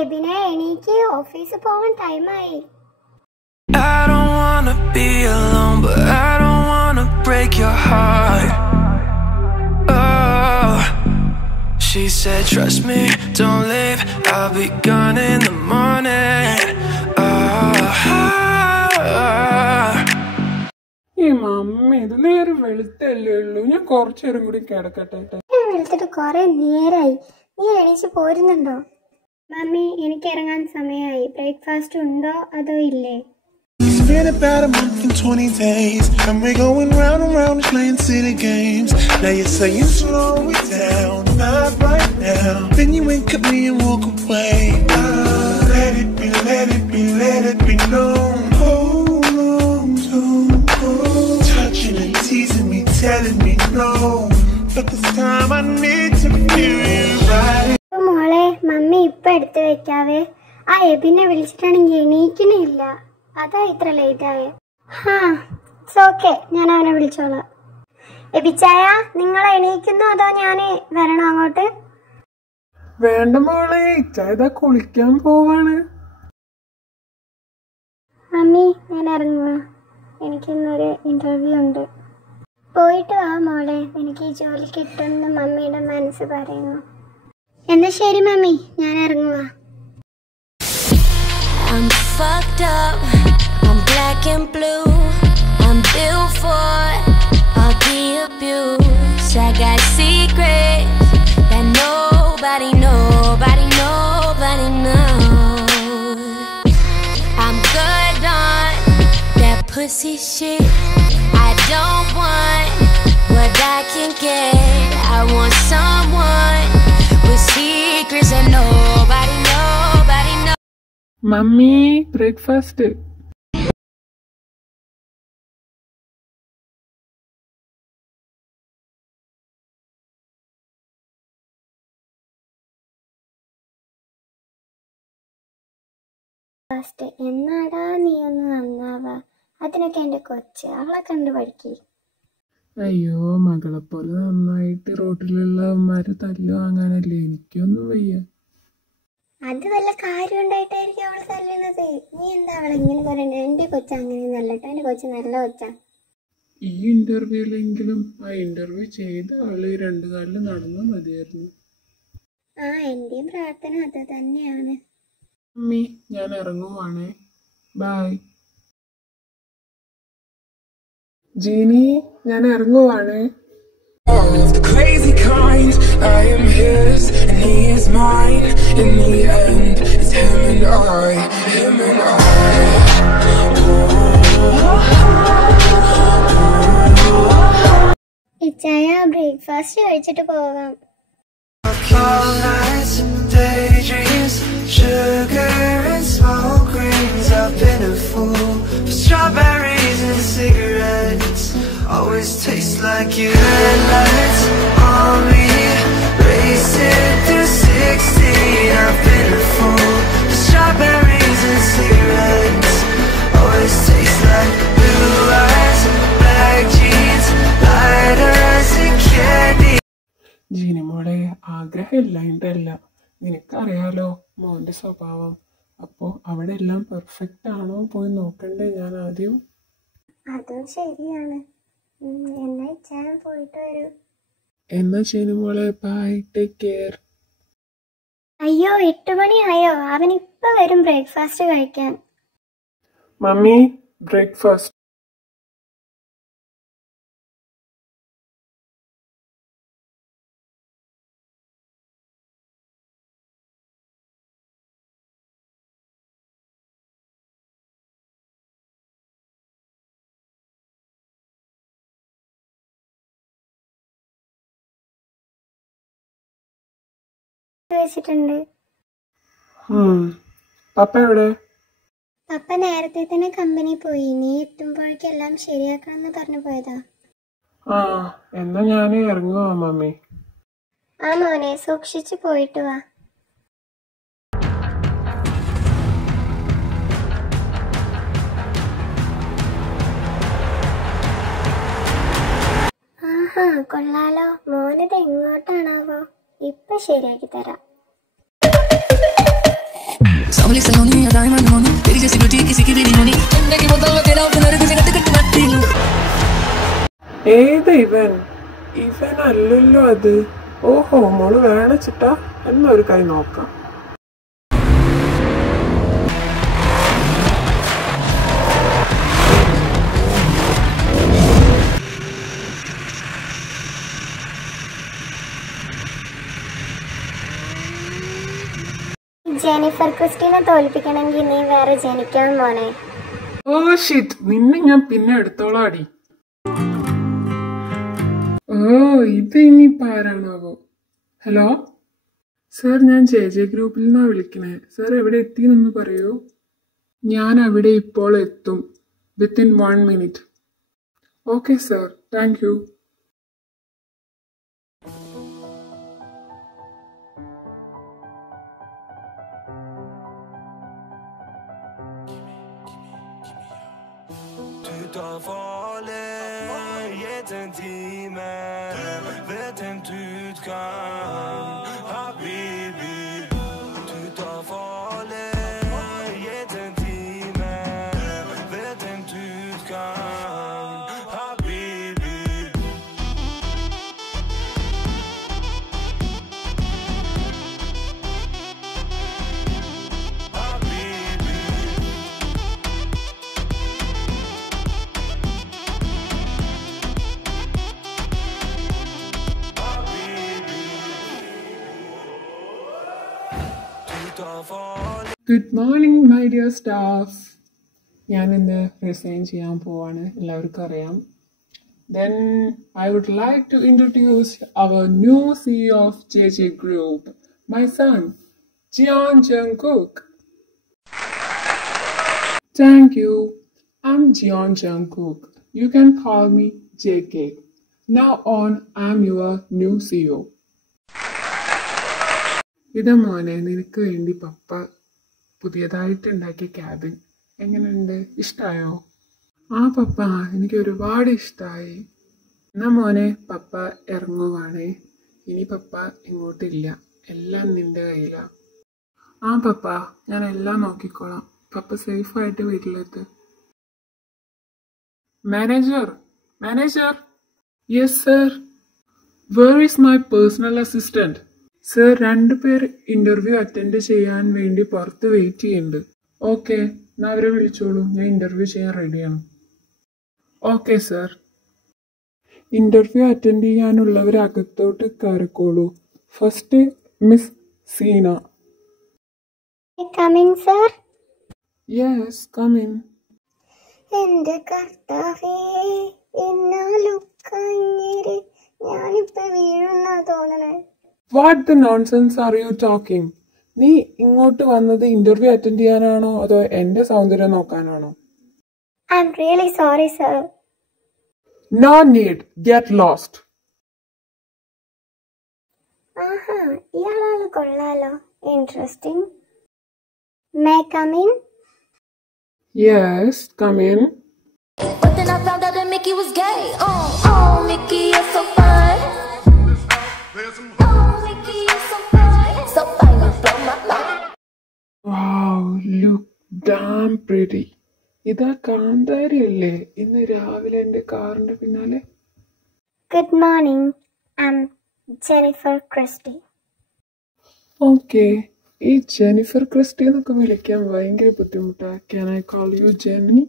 എബിനെ എനിക്ക് ഓഫീസിൽ പോകാൻ ടൈമായി. I don't wanna be alone, but I don't wanna break your heart. Oh, she said trust me, don't leave, I'll be gone in the morning. ഈ mummy ഇത് നേരം വെളുത്തല്ലേ ഉള്ളൂ, ഞാൻ കുറച്ചേരം കൂടി കിടക്കട്ടെ. വെളുത്തിട്ട് കുറെ നേരായി. നീ എണീച്ച് പോരുന്നുണ്ടോ? മമ്മി എനിക്ക് ഇറങ്ങാൻ സമയമായി. ബ്രേക്ക്ഫാസ്റ്റ് ഉണ്ടോ അതോ ഇല്ലേ? It's been about a month and 20 days, and we're going round and round playing silly games. Now you're saying slow it down, not right now. Then you wink at me and walk away. Let it be, let it be, let it be known. Hold on, don't go. Touching and teasing me, telling me no. But this time I need to feel you right. മോളെ mummy ഇപ്പൊ എടുത്തു വെക്കാവേ. ആ എബിനെ വിളിച്ചിട്ടാണെങ്കിൽ എണീക്കണില്ല, അതാ ഇത്ര late ആവേ. Okay, ഞാൻ അവനെ വിളിച്ചോളാം. എബിച്ചായ, നിങ്ങൾ എണീക്കുന്നോ അതോ ഞാൻ വരണോ അങ്ങോട്ട്? വേണ്ട മോളെ, ഇച്ചായതാ കുളിക്കാൻ പോവാണ്. മമ്മി ഞാൻ ഇറങ്ങുക, എനിക്കിന്നൊരു ഇന്റർവ്യൂ ഉണ്ട്. പോയിട്ട് വാ മോളെ, എനിക്ക് ഈ ജോലി കിട്ടുമെന്ന് മമ്മിയുടെ മനസ്സ് പറയുന്നു. എന്നാ ശരി മമ്മി, ഞാൻ ഇറങ്ങുക. I'm fucked up, I'm black and blue, I'm built for all the abuse. I got secrets that nobody knows. I'm good on that pussy shit. I don't want what I can get. I want someone with secrets that nobody knows. Mummy breakfast. എന്നാടാ നീ ഒന്ന് നന്നാവാ, അതിനൊക്കെ എന്റെ കൊച്ച്, അവളെ കണ്ടു പഠിക്ക്. അയ്യോ, മകളെ പോലെ നന്നായിട്ട് റോട്ടിലുള്ളവന്മാര് തല്ലു വാങ്ങാനല്ലേ, എനിക്കൊന്നും വയ്യ. അത് വല്ല കാര്യം ഉണ്ടായിട്ടായിരിക്കും അവള് തല്ലുന്നത്. നീ എന്താ അവളെ ഇങ്ങനെ പറയണേ? എന്റെ കൊച്ച അങ്ങനെ നല്ലട്ടോ, എന്റെ കൊച്ച് നല്ല കൊച്ചാ. ഈ ഇന്റർവ്യൂലെങ്കിലും ആ ഇന്റർവ്യൂ ചെയ്ത ആള് 2 കാലിൽ നടന്നാ മതിയായിരുന്നു. എന്റെയും പ്രാർത്ഥന അത് തന്നെയാണ്. മമ്മി ഞാൻ ഇറങ്ങുവാണേ, ബൈ. ജീനി ഞാൻ ഇറങ്ങുവാണേ. The crazy kind, I am his and he is mine. In the end, it's him and I, him and I. ഇച്ചായ, ബ്രേക്ക്ഫാസ്റ്റ് കഴിച്ചിട്ട് പോകാം. All nights and daydreams, sugar and smoke rings. I've been a fool for strawberries and cigarettes. Always taste like you. Headlights on me, racing through 16. I've been a fool for strawberries and cigarettes. Always taste like blue eyes, black jeans, lighters and candy. ജീനി മോളെ, ആഗ്രഹം ഇല്ലായിട്ടല്ല, നിനക്കറിയാലോ മോന്റെ സ്വഭാവം. അപ്പോ അവിടെ എല്ലാം perfect ആണോ പോയി നോക്കണ്ടേ ഞാൻ ആദ്യം? അതും ശരിയാണ്. എന്നാ ഇച്ചായ പോയിട്ട് വരൂ. എന്നാ ജീനി മോളെ, ബൈ, ടേക്ക് കെയർ. അയ്യോ, 8 മണിയായോ? അവനിപ്പോ വരും ബ്രേക്ക്ഫാസ്റ്റ് കഴിക്കാൻ. Mummy breakfast. വെച്ചിട്ടുണ്ട്. പപ്പ എവിടെ? പപ്പ നേരത്തെ തന്നെ കമ്പനി പോയി. നീ എത്തുമ്പോഴേക്കും എല്ലാം ശരിയാക്കണം പറഞ്ഞു പോയതാ. എന്നാ ഞാൻ ഇറങ്ങുവാ മമ്മി. മോനെ, സൂക്ഷിച്ചു പോയിട്ട് വാ. കൊള്ളാലോ. മോനത് എങ്ങോട്ടാണാവോ? ഇപ്പൊ ശരിയാക്കി തരാം. सांवली सलोनी अदाएं मनमोनी तेरी जैसी ब्यूटी किसी की भी नहीं होनी ठंडे की बोतल में तेरा अपना रख जगत कट मत पी लूं ഏതാ ഇവൻ അല്ലല്ലോ അത്. ഓഹോ, മോള് വേണച്ചിട്ടാ, എന്നൊരു കൈ നോക്കാം. ജെനിഫർ ക്രിസ്റ്റിനെ തോൽപ്പിക്കണമെങ്കിൽ നീ വേറെ ജനിക്കാൻ മോനെ. ഓ ഷിറ്റ്, നിന്നെ ഞാൻ പിന്നെ എടുത്തോളാടി. ഓ, ഇത് ഇനിയിപ്പോൾ ആരാണാവോ? ഹലോ സർ, ഞാൻ JJ ഗ്രൂപ്പിൽ നിന്നാണ് വിളിക്കണേ. സർ എവിടെ എത്തിയെന്നൊന്ന് പറയൂ. ഞാൻ അവിടെ ഇപ്പോൾ എത്തും, within 1 minute. Okay sir, thank you. Tout en voler, jest en time, vet inte utgång, habibi. Tout en voler, jest en time, vet inte utgång, habibi. Habibi. Good morning my dear staff. ഞാനിന്ന് resign ചെയ്യാൻ പോവാണ്, എല്ലാവർക്കും അറിയാം. Then I would like to introduce our new CEO of JJ Group, my son, Jeon Jungkook. Thank you. I'm Jeon Jungkook. You can call me JK. Now on, I'm your new CEO. ഇതാ മോനെ, നിനക്ക് വേണ്ടി പപ്പ പുതിയതായിട്ട് ഉണ്ടാക്കിയ cabin. എങ്ങനെയുണ്ട്, ഇഷ്ടമായോ? ആ പപ്പ, എനിക്ക് ഒരുപാട് ഇഷ്ടമായി. എന്നാ മോനെ, പപ്പ ഇറങ്ങുവാണേ. ഇനി പപ്പ ഇങ്ങോട്ടില്ല, എല്ലാം നിന്റെ കയ്യിലാണ്. ആ പപ്പ, ഞാൻ എല്ലാം നോക്കിക്കോളാം. പപ്പ സേഫായിട്ട് വീട്ടിലെത്ത്. Manager, yes sir. Where is my personal assistant? Sir, 2 പേർ ഇന്റർവ്യൂ അറ്റൻഡ് ചെയ്യാൻ വേണ്ടി പുറത്ത് വെയിറ്റ് ചെയ്യുന്നുണ്ട്. ഓക്കെ, എന്നാൽ അവരെ വിളിച്ചോളൂ, ഞാൻ ഇന്റർവ്യൂ ചെയ്യാൻ റെഡിയാണ്. Okay sir. ഇന്റർവ്യൂ അറ്റൻഡ് ചെയ്യാനുള്ളവർ അകത്തോട്ട് കയറിക്കോളൂ. First miss Seena. Coming sir. Yes, come in. എന്റെ കർത്താവേ, എന്നാലുക്കഞ്ഞേര് ഞാനിപ്പോ വീഴുന്നാ തോന്നണേ. What the nonsense are you talking? നീ ഇങ്ങോട്ട് വന്നത് ഇന്റർവ്യൂ അറ്റൻഡ് ചെയ്യാനാണോ അതോ എന്റെ സൗന്ദര്യം നോക്കാനാണോ? I am really sorry sir. No need, get lost. ആഹാ, ഇയാളാള് കൊള്ളാലോ, interesting. May come in? Yes, come in. But then I found out that Mickey was gay. Oh, Mickey, you're so fine. Oh, Mickey, you're so fine. So fine, you blow my mind. Wow, look damn pretty. ഇതാ കാന്താരി അല്ലേ ഇന്ന് രാവിലെ എന്റെ കാറിന്റെ പിന്നാലെ? Good morning, I am Jennifer Christy. Okay, ഈ Jennifer Christy എന്നൊക്കെ വിളിക്കാൻ ഭയങ്കര ബുദ്ധിമുട്ടാ. Can I call you Jenny?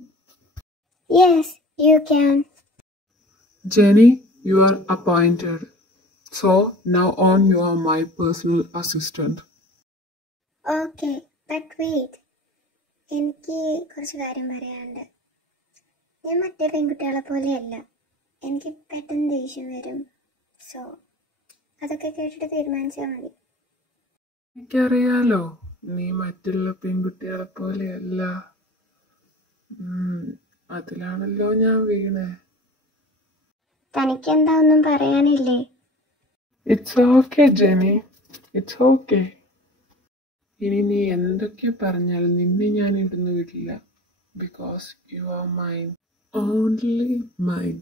Yes, you can. Jenny, you are appointed. So now on, you are my personal assistant. Okay, but wait, എനിക്ക് കുറച്ച് കാര്യം പറയാനുണ്ട്. ഞാൻ മറ്റേ പെൺകുട്ടികളെ പോലെയല്ല, എനിക്ക് പെട്ടെന്ന് ദേഷ്യം വരും. സോ അതൊക്കെ കേട്ടിട്ട് തീരുമാനിച്ചാൽ മതി. എനിക്കറിയാലോ, നീ മറ്റുള്ള പെൺകുട്ടികളെ പോലെയല്ല. അതിലാണല്ലോ ഞാൻ വീണേ. തനിക്കെന്താ ഒന്നും പറയാനില്ലേ? It's okay Jenny, it's okay. ഇനി നീ എന്തൊക്കെ പറഞ്ഞാലും നിന്നെ ഞാൻ ഇവിടുന്ന് വിടില്ല. Because you are mine, only mine.